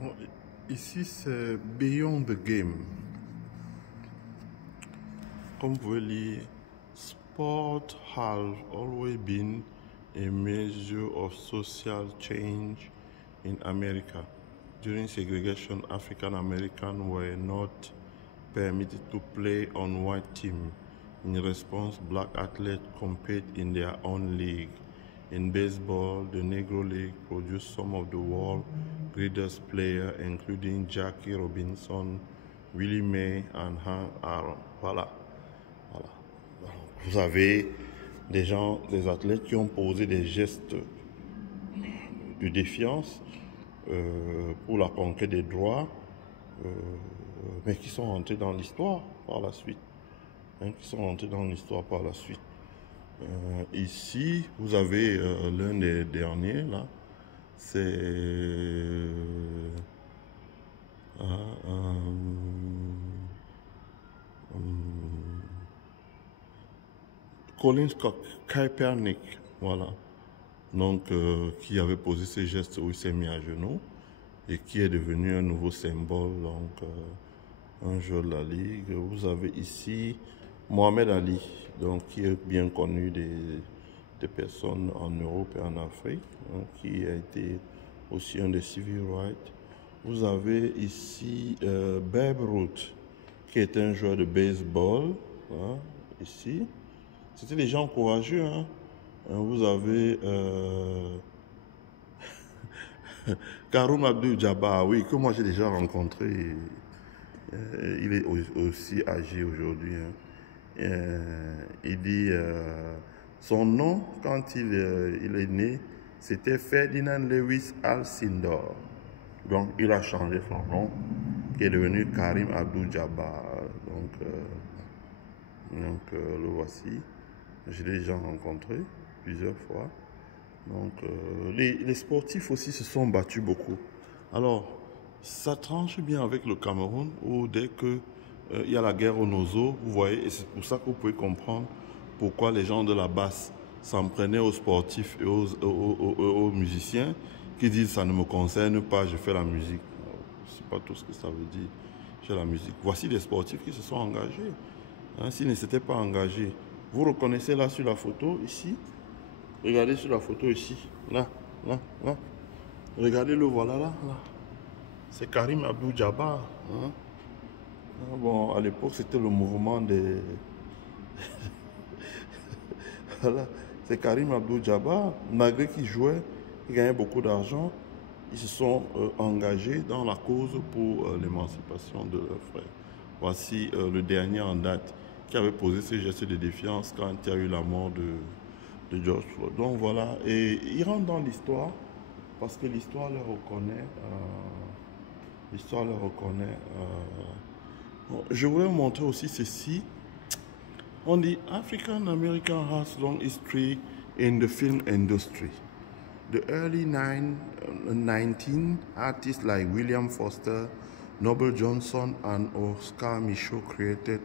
Bon, ici, c'est Beyond the Game. Comme vous pouvez lire, sport has always been a measure of social change in America. During segregation, African Americans were not permitted to play on white teams. In response, black athletes compete in their own league. In baseball, the Negro League produced some of the world's greatest players, including Jackie Robinson, Willie May, and Hank Aaron. Voilà. Vous avez des gens, des athlètes qui ont posé des gestes de défiance pour la conquête des droits, mais qui sont rentrés dans l'histoire par la suite. Ici, vous avez l'un des derniers, là. C'est Colin Kaepernick, voilà. Donc, qui avait posé ces gestes où il s'est mis à genoux et qui est devenu un nouveau symbole, donc un joueur de la Ligue. Vous avez ici Mohamed Ali, donc qui est bien connu des personnes en Europe et en Afrique, hein, qui a été aussi un des civil rights. Vous avez ici Babe Ruth, qui est un joueur de baseball, hein, ici. C'était des gens courageux, hein. Vous avez Karoum Abdul-Jabbar, oui, que moi j'ai déjà rencontré. Il est aussi âgé aujourd'hui, hein. Il dit son nom, quand il est né, c'était Ferdinand Lewis Alcindor. Donc il a changé son nom, qui est devenu Karim Abdul-Jabbar. Donc le voici. Je l'ai déjà rencontré plusieurs fois. Donc, les sportifs aussi se sont battus beaucoup. Alors, ça tranche bien avec le Cameroun, où dès que il y a la guerre au Nozo, vous voyez, et c'est pour ça que vous pouvez comprendre pourquoi les gens de la basse s'en prenaient aux sportifs et aux musiciens qui disent ça ne me concerne pas, je fais la musique. Je ne sais pas tout ce que ça veut dire, je fais la musique. Voici des sportifs qui se sont engagés. Hein, s'ils ne s'étaient pas engagés, vous reconnaissez là sur la photo, ici. Regardez sur la photo ici. Là. Regardez le voilà là. C'est Karim Abdul-Jabbar. Hein? Bon, à l'époque, c'était le mouvement des... Voilà. C'est Karim Abdul-Jabbar. Malgré qu'il jouait, il gagnait beaucoup d'argent. Ils se sont engagés dans la cause pour l'émancipation de leurs frères. Voici le dernier en date qui avait posé ses gestes de défiance quand il y a eu la mort de George Floyd. Donc voilà, et ils rentrent dans l'histoire parce que l'histoire les reconnaît. Bon, je voulais vous montrer aussi ceci. On dit African American has long history in the film industry. The early 19 artists like William Foster, Noble Johnson, and Oscar Micheaux created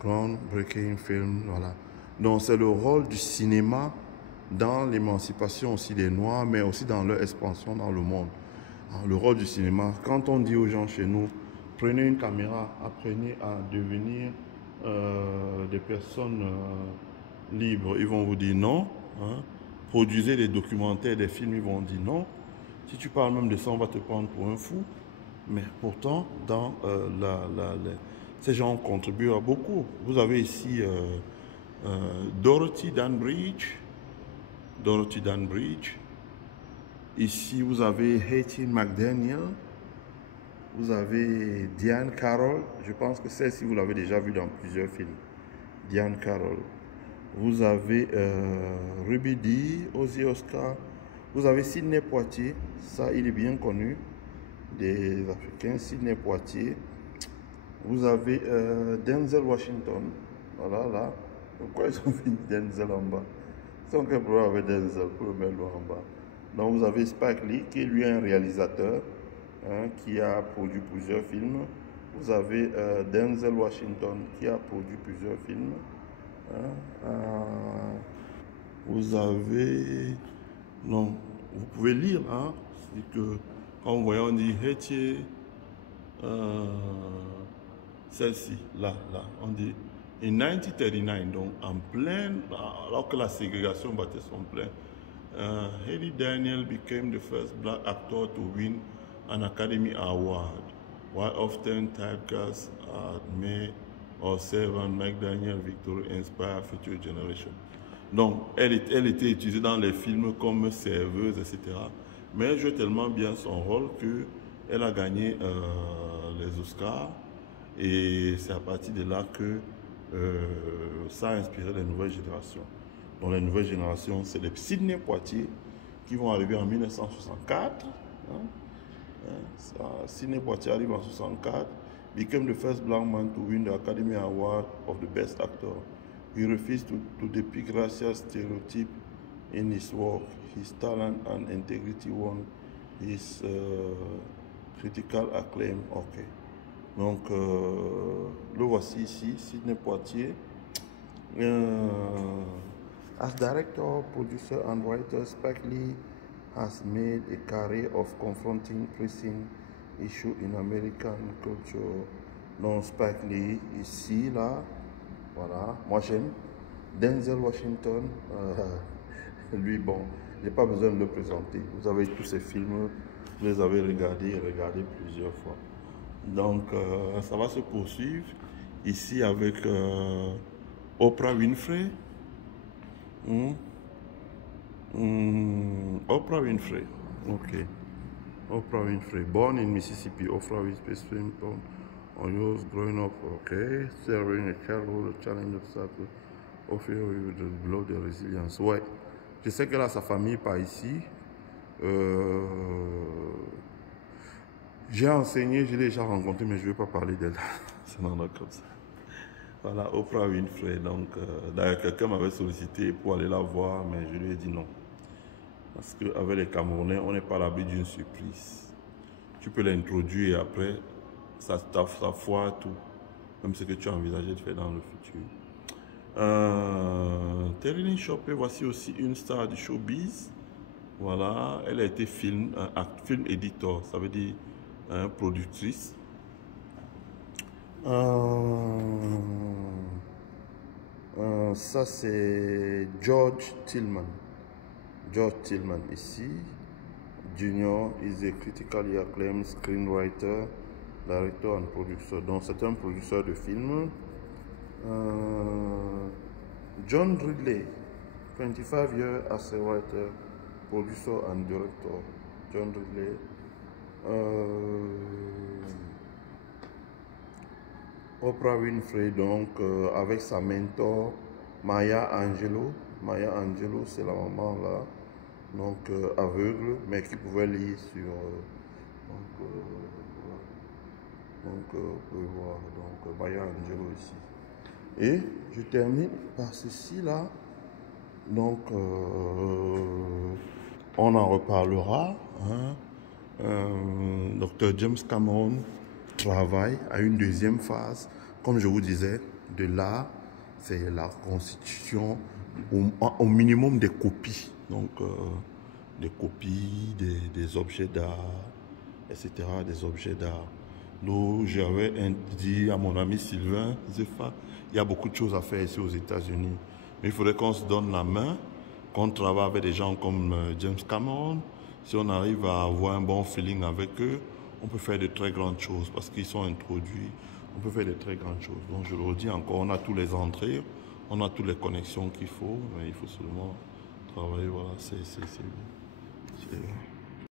groundbreaking films. Voilà. Donc c'est le rôle du cinéma dans l'émancipation aussi des Noirs, mais aussi dans leur expansion dans le monde. Alors, le rôle du cinéma, quand on dit aux gens chez nous, prenez une caméra, apprenez à devenir des personnes libres, ils vont vous dire non. Hein. Produisez des documentaires, des films, ils vont dire non. Si tu parles même de ça, on va te prendre pour un fou. Mais pourtant, dans ces gens contribuent à beaucoup. Vous avez ici Dorothy Dandridge. Ici, vous avez Hattie McDaniel. Vous avez Diane Carroll. Je pense que celle-ci, vous l'avez déjà vue dans plusieurs films. Diane Carroll. Vous avez Ruby Dee, Ozzy Oscar. Vous avez Sidney Poitier. Ça, il est bien connu des Africains. Sidney Poitier. Vous avez Denzel Washington. Voilà, là. Pourquoi ils ont mis Denzel en bas? Ils ont quel problème avec Denzel pour le mettre en bas? Donc vous avez Spike Lee, qui est lui un réalisateur, hein, qui a produit plusieurs films. Vous avez Denzel Washington, qui a produit plusieurs films. Hein. Vous avez... Non, vous pouvez lire, hein, c'est que Quand vous voyez, on dit Hétier, celle-ci, là, on dit in 1939, donc en plein, alors que la ségrégation battait son plein, Eddie Daniel became the first black actor to win an Academy Award, while often typecast may or Servant McDaniel victory inspire future generation. Donc, elle était utilisée dans les films comme serveuse, etc. Mais elle jouait tellement bien son rôle qu'elle a gagné les Oscars. Et c'est à partir de là que ça a inspiré les nouvelles générations. Donc, les nouvelles générations, c'est les Sidney Poitier qui vont arriver en 1964. Sidney Poitier arrive en 1964. Became the first black man to win the Academy Award of the Best Actor. He refused to depict racial stereotypes in his work. His talent and integrity won his critical acclaim. Ok. Donc, le voici ici, Sidney Poitier. As director, producer, and writer, Spike Lee has made a career of confronting pressing issues in American culture. Donc, Spike Lee, ici, là, voilà, moi j'aime. Denzel Washington, lui, bon, je n'ai pas besoin de le présenter. Vous avez tous ces films, vous les avez regardés plusieurs fois. Donc, ça va se poursuivre ici avec Oprah Winfrey. Oprah Winfrey, ok. Oprah Winfrey, born in Mississippi. Oprah Winfrey, born on yours, growing up, ok. Serving a childhood, a challenge of circle, offering with the blood de resilience. Ouais, je sais qu'elle a sa famille par ici. J'ai enseigné, j'ai déjà rencontré, mais je ne vais pas parler d'elle. C'est normal comme ça. Voilà, Oprah Winfrey. Donc, d'ailleurs, quelqu'un m'avait sollicité pour aller la voir, mais je lui ai dit non. Parce qu'avec les Camerounais, on n'est pas à l'abri d'une surprise. Tu peux l'introduire et après, ça foire tout. Même ce que tu as envisagé de faire dans le futur. Terry Chopé, voici aussi une star du showbiz. Voilà, elle a été film éditeur, ça veut dire productrice. Ça c'est George Tillman. George Tillman ici. Junior is a critically acclaimed screenwriter, director and producer. Donc c'est un producteur de films. John Ridley, 25 years as a writer, producer and director. John Ridley. Oprah Winfrey, donc avec sa mentor Maya Angelou. Maya Angelou, c'est la maman là, donc aveugle, mais qui pouvait lire sur. Vous pouvez voir, donc Maya Angelou ici. Et je termine par ceci là. Donc, on en reparlera. Dr. James Cameron travaille à une deuxième phase. Comme je vous disais, de là, c'est la constitution au minimum des copies. Donc, des copies des objets d'art, etc. Des objets d'art. Donc, j'avais dit à mon ami Sylvain Zepha, il y a beaucoup de choses à faire ici aux États-Unis. Mais il faudrait qu'on se donne la main, qu'on travaille avec des gens comme James Cameron. Si on arrive à avoir un bon feeling avec eux, on peut faire de très grandes choses parce qu'ils sont introduits. On peut faire de très grandes choses. Donc je le redis encore, on a tous les entrées, on a toutes les connexions qu'il faut, mais il faut seulement travailler. Voilà, c'est